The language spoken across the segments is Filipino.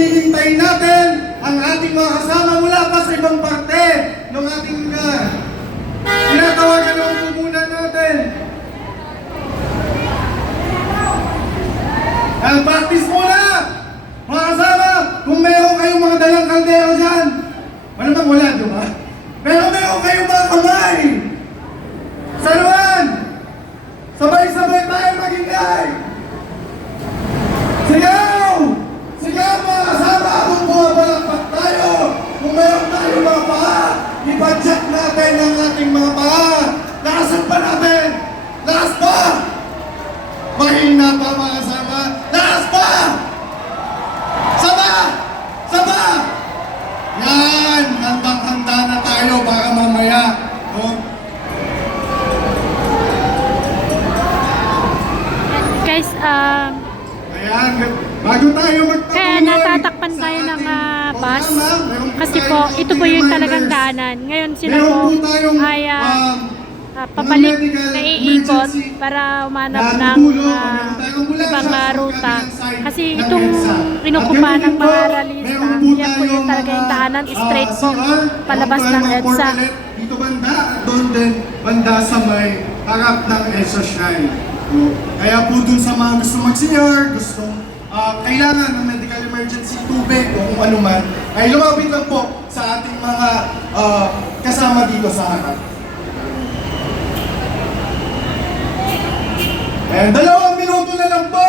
hinihintay natin ang ating mga kasama mula pa sa ibang parte ng ating tinatawagan ng pupunan natin. Ang practice muna! Mga kasama, kung meron kayong mga dalang kaldero dyan, malamang wala, di ba? Pero meron kayong mga kamay! Saluhan! Sabay-sabay tayo magingay! Sigaw! Sigaw mga kasama! Kung bumabalapak tayo! Kung meron tayong mga paa, ipadyak natin ang ating mga paa! Lakasan pa natin! Lakas pa! Mahina pa mga kasama! Lakas pa! Saba! Saba! Yan! Handang-handa na tayo para mamaya. Oh. Guys, Ayan, bago tayo magpatuloy. kaya natatakpan tayo ng bus. Kasi po, ito po yung talagang daanan. Ngayon sila po ay pabalik na iikot para umanap ng ibang ruta. Kasi itong inukupa ng mga ralista, yan po yung talaga yung daanan, straight po, palabas ng EDSA. Dito banda, doon din banda sa may harap ng EDSA Shrine. Kaya po dun sa mga gusto mag-senior, gustong kailangan ng medical emergency tubig o kung ano man, ay lumapit lang po sa ating mga kasama dito sa harap. And 2 minuto na lang po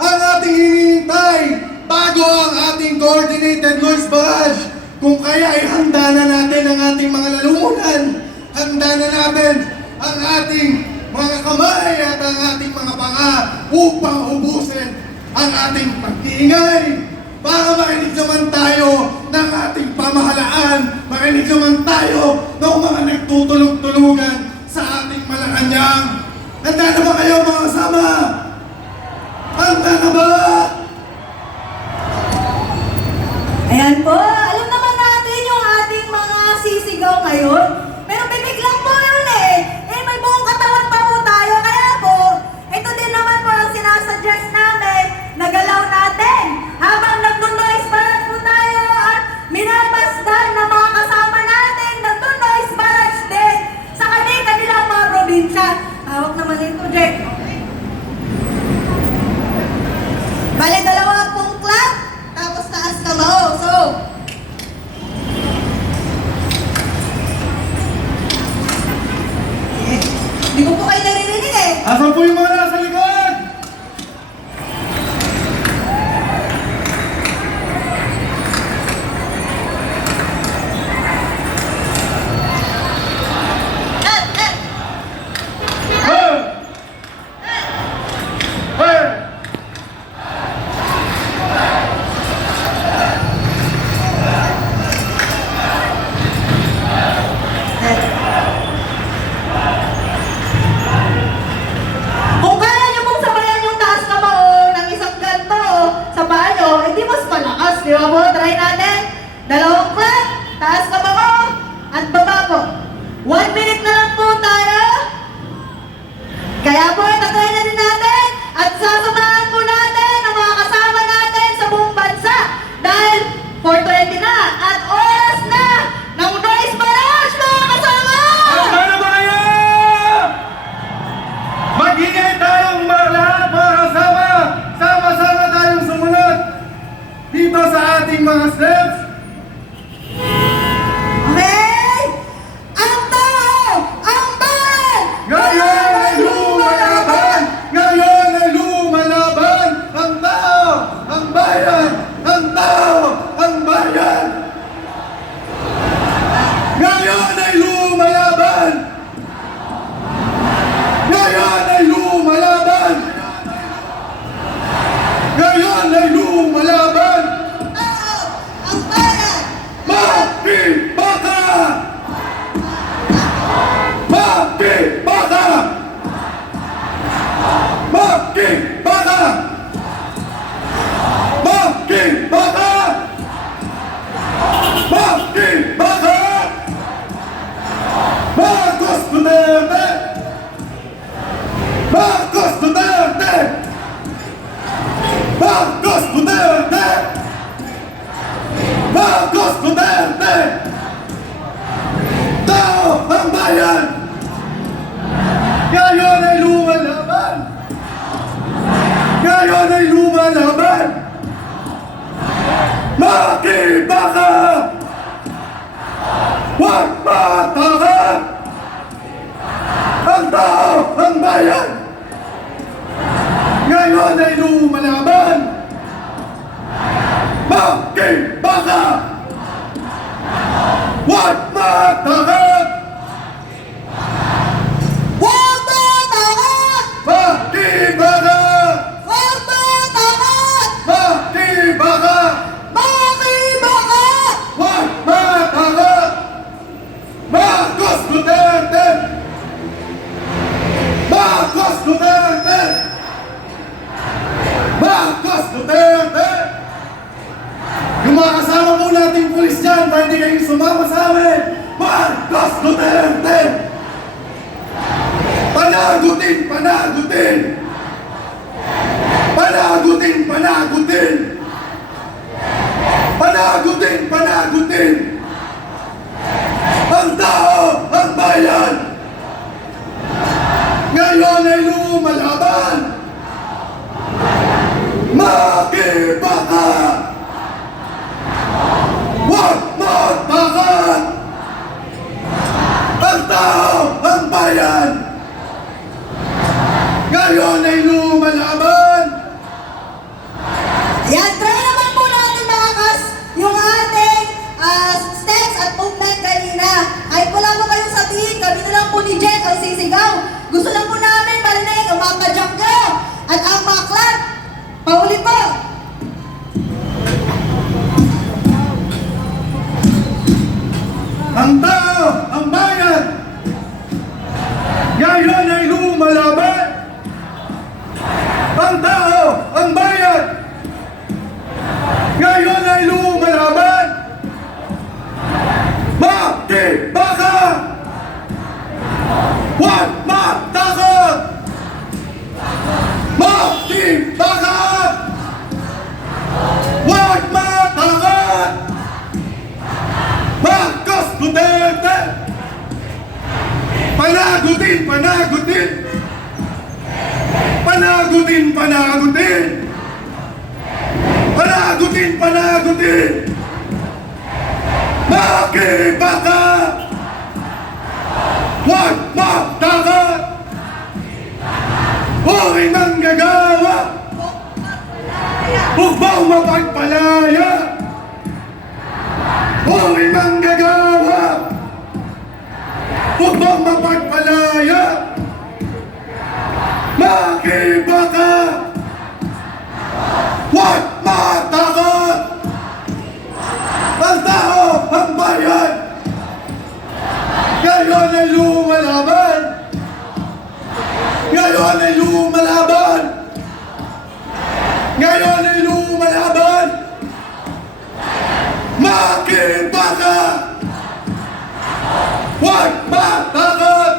ang ating hinihintay bago ang ating coordinated noise barrage. Kung kaya ay handa na natin ang ating mga lalumunan, handa na natin ang ating mga kamay at ang ating mga panga upang ubusin ang ating pag-iingay para makinig naman tayo ng ating pamahalaan, makinig naman tayo ng mga nagtutulog-tulugan sa ating Malacanang. Handa na ba kayo mga kasama? Handa na ba? Ayan po, alam naman natin yung ating mga sisigaw ngayon. Pero bibig lang po yun eh. May buong katawan pa po tayo. Kaya po, ito din naman po ang sinasuggest namin na galaw natin. Habang nagno-noise barrage po tayo at minabasdan ng mga kasama natin, nagno-noise barrage din sa kanilang mga probinsya. Hawak naman ito, Jack. Bale, 2 pong clap, tapos taas kamao. So, hindi ko po kayo naririnig eh. Asan po yung mga nasa likod? Kung kaya nyo pong sabayan yung taas kamao ng isang ganto sa paa nyo, hindi mas malakas. Di ba po? Try natin. 2 clap, taas kamao, at baba po. 1 minute na lang po tayo. Kaya po, itatry na din natin at sasamahan po natin ang mga kasama natin sa buong bansa. Dahil 4:20 na at oras na ng noise barrage, mga kasama! Handa na ba kayo? Mag-ingay tayong lahat mga kasama! Sama-sama tayong sumunod dito sa ating mga steps. Okay! Ang tao! Ang bayan! Ngayon ay lumalaban! Ngayon ay lumalaban! Ang tao! Ang bayan! Ang tao! Ang bayan! Ngayon ay lumalaban! Ngayon ay lumalaban! Ngayon ay lumalaban! Tao! Ang bayan! Makibaka! Makibaka! Makibaka! Makibaka! Makibaka! Marcos Duterte! Marcos Duterte! Marcos Duterte! ngayon ay lumalaban. Makibaka! Huwag matakot! Ang tao, ang bayan! Ngayon ay lumalaban! Makibaka! Huwag matakot! Huwag matakot! Makibaka! Huwag matakot! Makibaka! Makibaka! Huwag matakot! Marcos Duterte! Marcos Duterte! Marcos Duterte! Yung mga kasama po nating pulis dyan, para hindi kayo sumama sa amin! Marcos Duterte! Panagutin! Panagutin! Panagutin! Panagutin! Panagutin! Panagutin! Ang tao! Ang bayan! Ngayon ay lumalaban! Makibaka! Huwag matakot! Ang tao! Ang bayan! Ngayon ay lumalaban! Yan, try naman po natin makakas yung ating steps at movement kanina. Kahit wala po kayong sabihin, kami na lang po ni Jen ang sisigaw. Gusto lang po namin marinig ang mga padyak nyo at ang mga clap. Paulit po. Ang tao, ang bayan, ngayon ay lumalaban. Ang tao, ang bayan, ngayon ay lumalaban. Makibaka! Huwag matakot! Makibaka! Huwag matakot! Marcos Duterte! Panagutin! Panagutin! Panagutin! Panagutin! Panagutin! Panagutin! Makibaka! Huwag matakot! Huwag manggagawa! Huwag mapagpalaya! Huwag manggagawa! Huwag mapagpalaya! Makibaka! Huwag matakot! Ang tao, ang bayan! Ngayon ay lumalaban! Ngayon ay lumalaban! Ngayon ay lumalaban! Makibaka! Huwag matakot!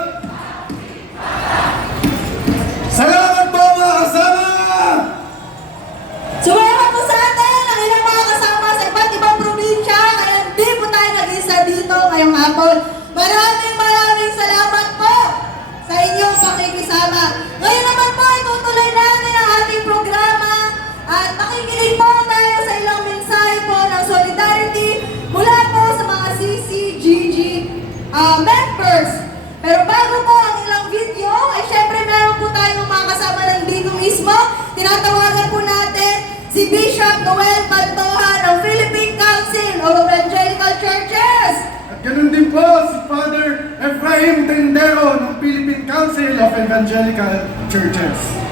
Salamat po mga kasama! Sumama po sa atin ang ilang mga kasama sa iba't ibang probinsya. Kaya hindi po tayo nag-isa dito ngayong hapon. Maraming salamat po sa inyong pakikisama. Ngayon naman po, itutuloy natin ang ating programa at makikinig po tayo sa ilang mensahe po ng solidarity mula po sa mga CCGG members. Pero bago po ang ilang video, ay syempre meron po tayong mga kasama ng dito mismo. Tinatawagan po natin si Bishop Noel Pantoja ng Philippine Council of Evangelical Churches. At ganun din po si Father Ephraim Tendero ng Philippine Council of Evangelical Churches.